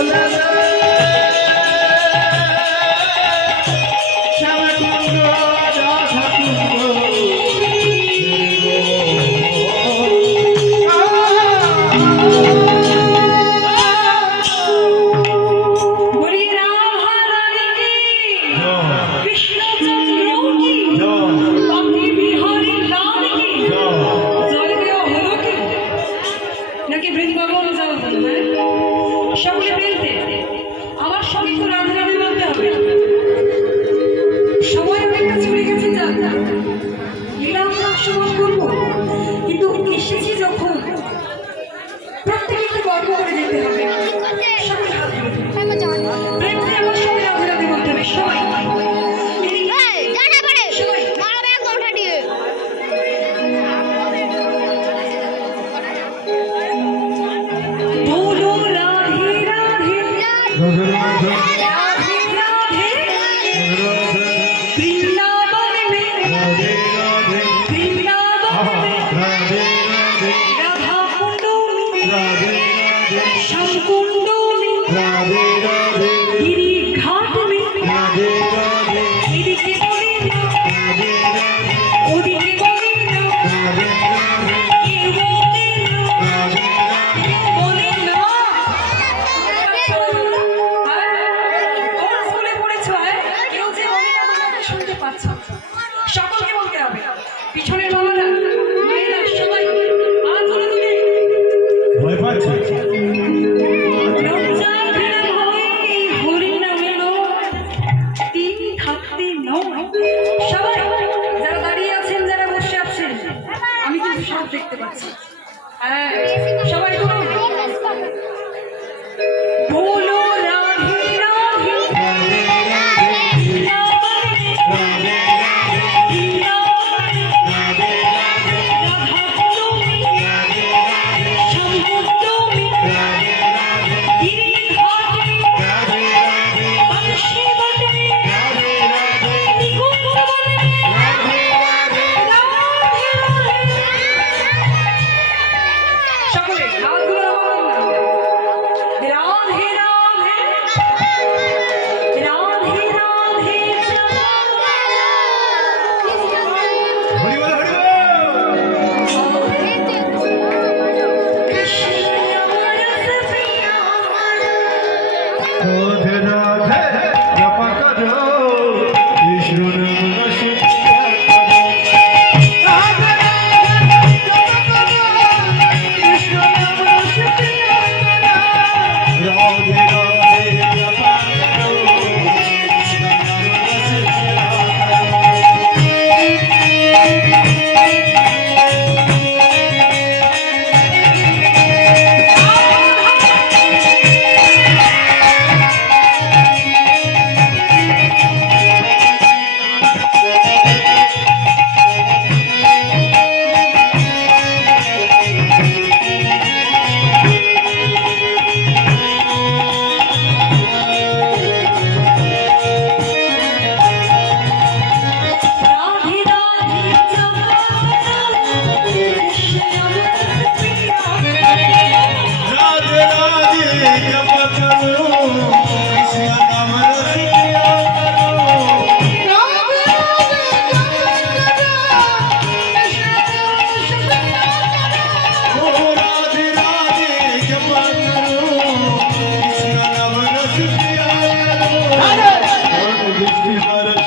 বলুন সকলকে বলতে হবে। পিছনে চলো না। भारत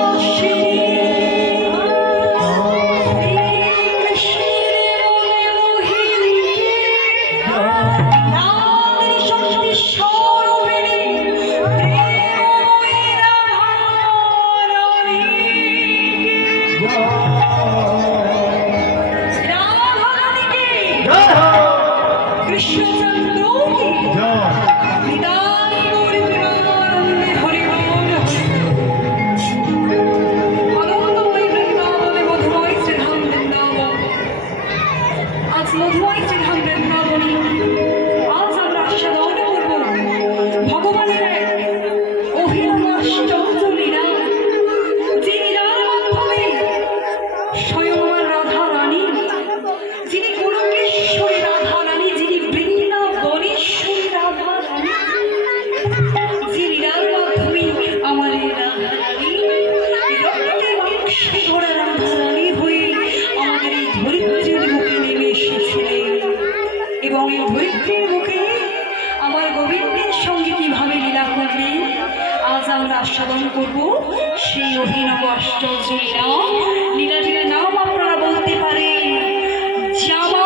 我。আস্বাদন করব। সেই অভিনব আশ্চর্য লীলা লীলাটির নাম আপনারা বলতে পারেন। জামা